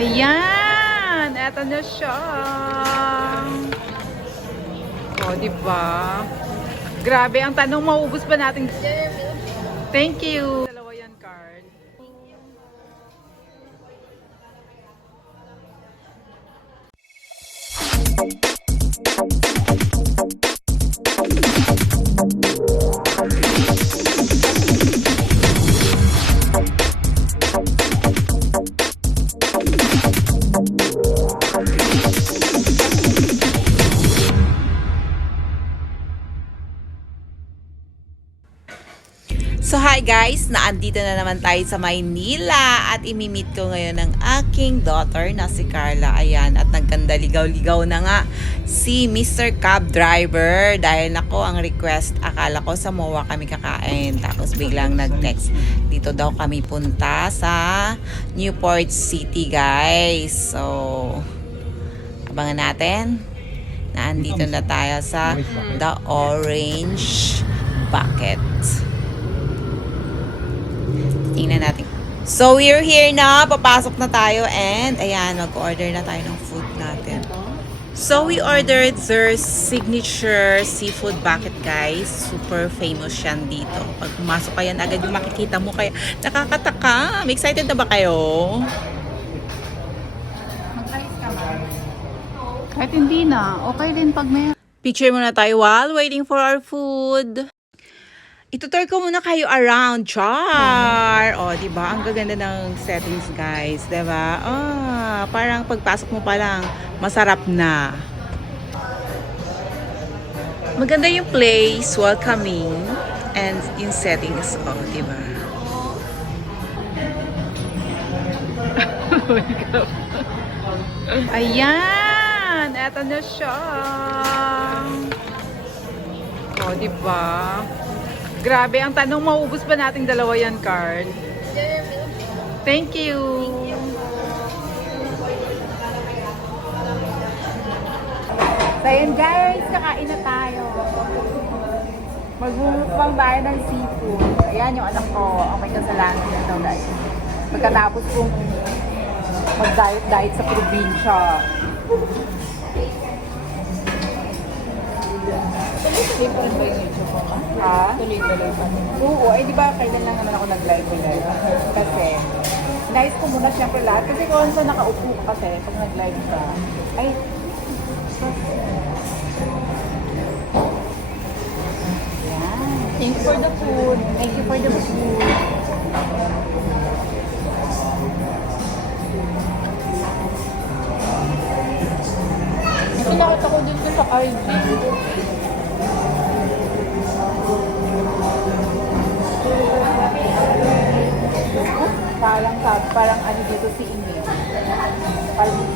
Ayan! Eto na siya. O, diba? Grabe, ang tanong, maubos ba natin? Thank you! Dalawa yan, Carl. So hi guys, naandito na naman tayo sa Maynila at imimit ko ngayon ng aking daughter na si Carla. Ayan, at nagkandaligaw-ligaw na nga si Mr. Cab Driver dahil nako ang request, akala ko sa MOA kami kakain, tapos biglang nag-text dito daw kami punta sa Newport City guys. So abangan natin. Naandito na tayo sa The Orange Bucket. Tingnan natin. So, we're here na. Papasok na tayo and ayan, mag-order na tayo ng food natin. So, we ordered their signature seafood bucket, guys. Super famous yan dito. Pag pumasok ka yan, agad yung makikita mo. Kaya nakakataka. Excited na ba kayo? Kahit hindi na, okay din pag may... Picture muna tayo while waiting for our food. Itutur ko muna kayo around, char! O, diba? Ang gaganda ng settings, guys. Diba? Parang pagpasok mo pa lang, masarap na. Maganda yung place, welcoming, and yung settings, diba? Ayan! Eto na siya. O, diba? Grabe, ang tanong, maubos ba nating dalawa yan, Carl? Thank you. So yun guys, kakain na tayo. Magmumukbang tayo ng seafood. Ayan yung anak ko, ang may kasalanan na daw guys. Pagkatapos kong mag-diet sa probinsya. Tuloy-tuloy pa rin ba yung YouTube mo? Ha? Tuloy-tuloy pa rin. Oo, di ba kailan lang naman ako nag-live ulit? Kasi, nais ko muna siyempre lahat. Kasi kung saan nakaupo ka kasi, pag nag-live ka, ay, yan. Thank you for the food. Thank you for the food. Nakita ko dito sa IG. Parang ano dito si Ine.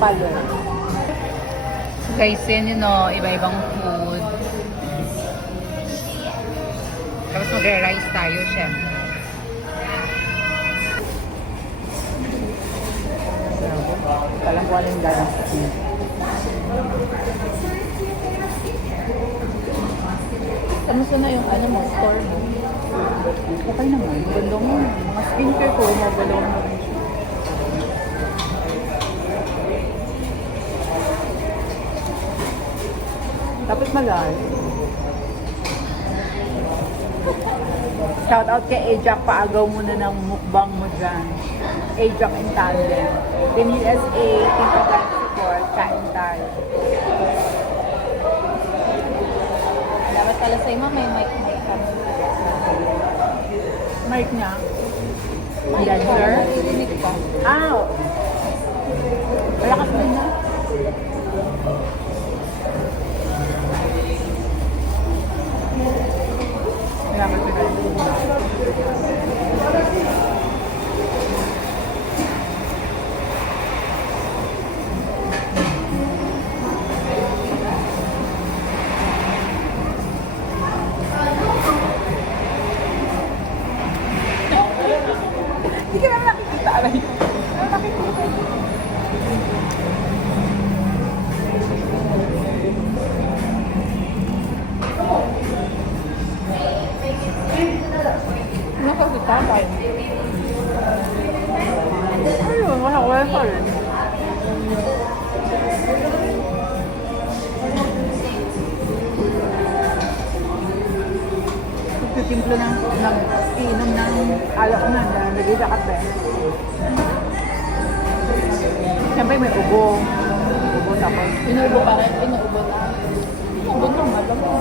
Palo. Guys, yun iba-ibang food. Tapos magre-rice tayo, syempre. Alam ko ano yung gagawin. Kamusta na yung ano mo, store mo? Okay naman, ganda mo. Mga skincare ko, magalaw mo. Tapos malay. Shout out kay Ajak, paagaw muna ng mukbang mo dyan. Ajak in tandem. Then USA, thank you guys support, kain tayo. Dapat pala sa'yo ma, may mic kami. Mic niya? Yan, sir? Narinig ko. Malakas din na. Salamat sa kayo. Hindi ka naman nakikita, alay. Nakikita. timpla ng nag-inom ng alak na nagiging sa kape. Siyempre may ubo. Ubo tapos. Inuubo pa rin. Inuubo na. Inuubo na. Malam mo.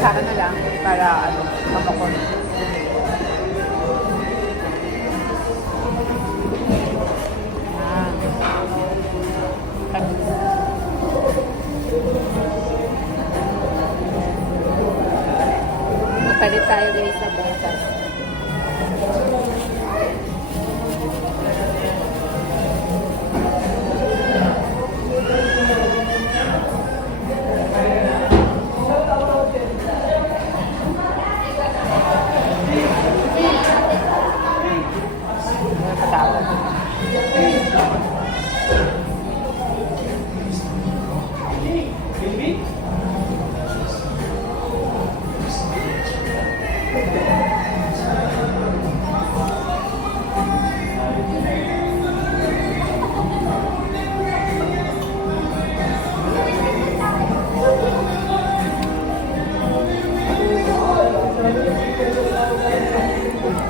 Sana na lang para mamakon. Palit tayo guys sa butas.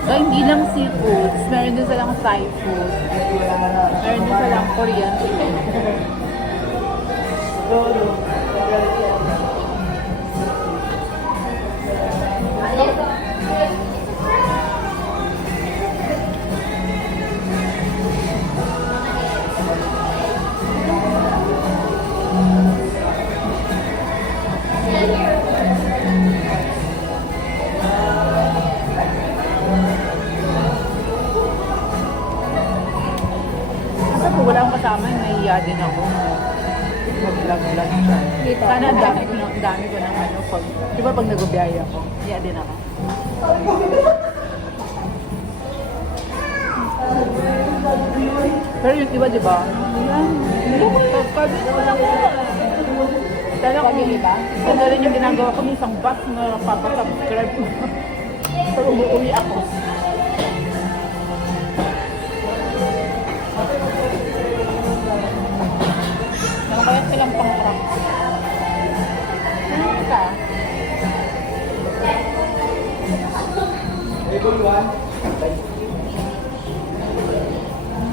So, hindi lang seafoods, meron din silang Thai food, meron din silang Korean food. Kung wala akong kasama, nahiya din ako. Mag-vlog-vlog siya. Sana ang dami ko ng ano. Di ba pag nag-ubiyaya ako, nahiya din ako. Pero yung iba, di ba? Sana kung yung iba, sana rin yung ginagawa ko ng isang bus na papasubscribe ko. Pero umuwi ako. Kaya silang pang-trap. Ano ka?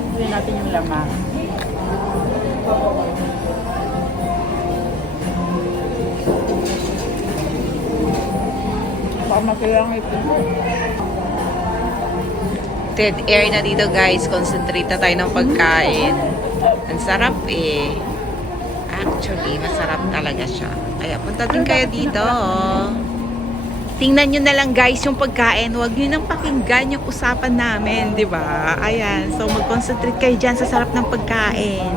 Hindi natin yung lamang. Baka makilang ito. Dead air na dito guys. Concentrate na tayo ng pagkain. Ang sarap eh. Actually, masarap talaga siya. Kaya punta din kayo dito. Tingnan nyo na lang guys yung pagkain. Huwag nyo nang pakinggan yung usapan namin, di ba? Ayan. So, mag-concentrate kayo dyan sa sarap ng pagkain.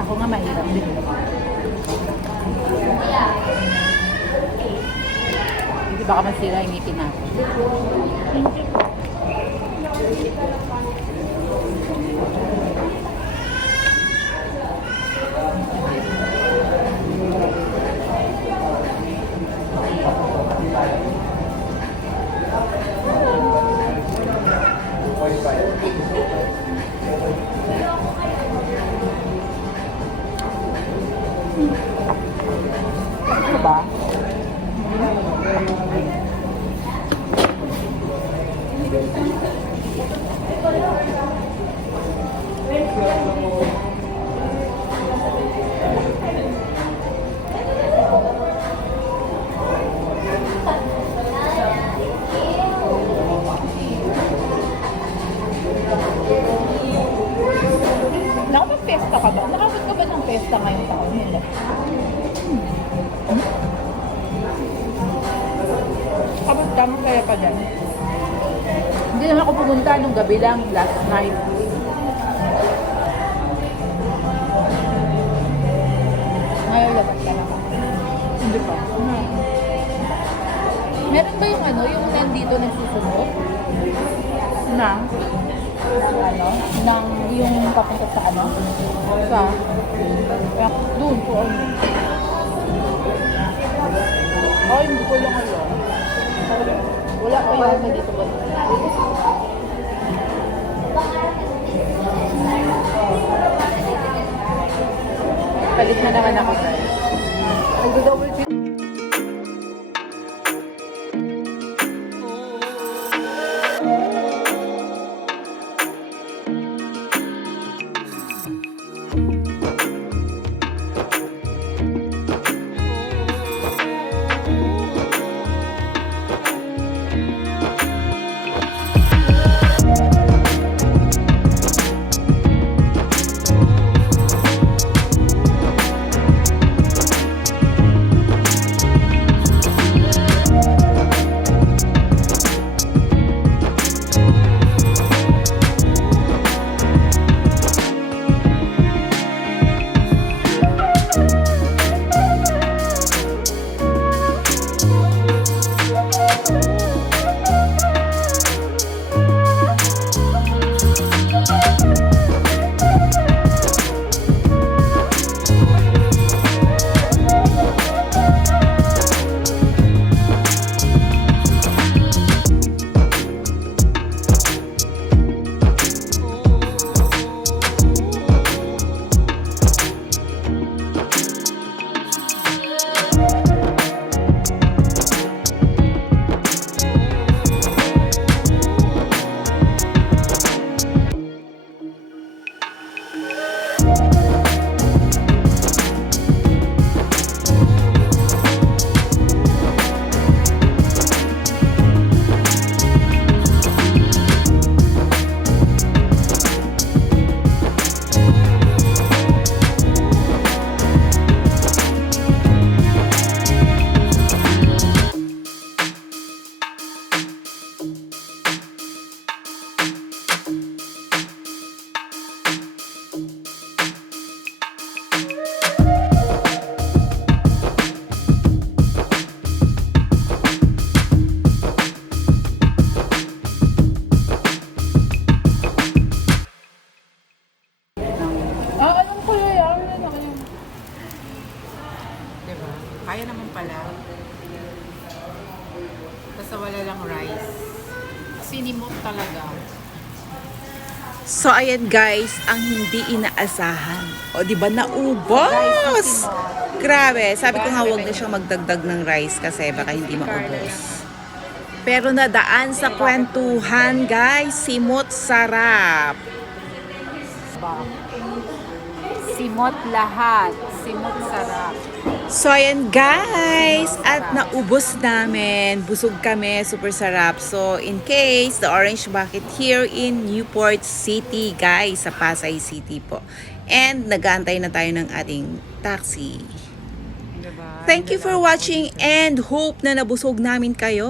Ako nga mahirap din. Hindi baka masira yung ngipin natin. Ano ba? Nakapag-pesta ka ba? Nakapag ka ba ng pesta ngayong taon? Hindi. Kapag tama kaya pa dyan. Hindi naman ako pumunta nung gabi lang, last night. Ngayon labas ka lang. Hindi pa. Meron ba yung ano, yung nandito nagsusunod? Na? Ano? Nang yung papunta sa ano? Sa? Doon po ano? Ay, hindi ko lang alam. Wala pa yata dito ba? Palit na naman ako, guys. Nag-double check. Anong kulay yan? Ano kayo? Diba? Kaya naman pala. Basta wala lang rice. Sinimot talaga. So ayan guys, ang hindi inaasahan. O di ba naubos? Grabe, sabi ko nga huwag na siyang magdagdag ng rice kasi baka hindi maubos. Pero nadaan sa kwentuhan guys, simot sarap. Simot lahat. Simot sarap. So ayan guys, at naubos namin, busog kami, super sarap. So in case, the Orange Bucket here in Newport City guys, sa Pasay City po. And nag-aantay na tayo ng ating taxi. Thank you for watching and hope na nabusog namin kayo.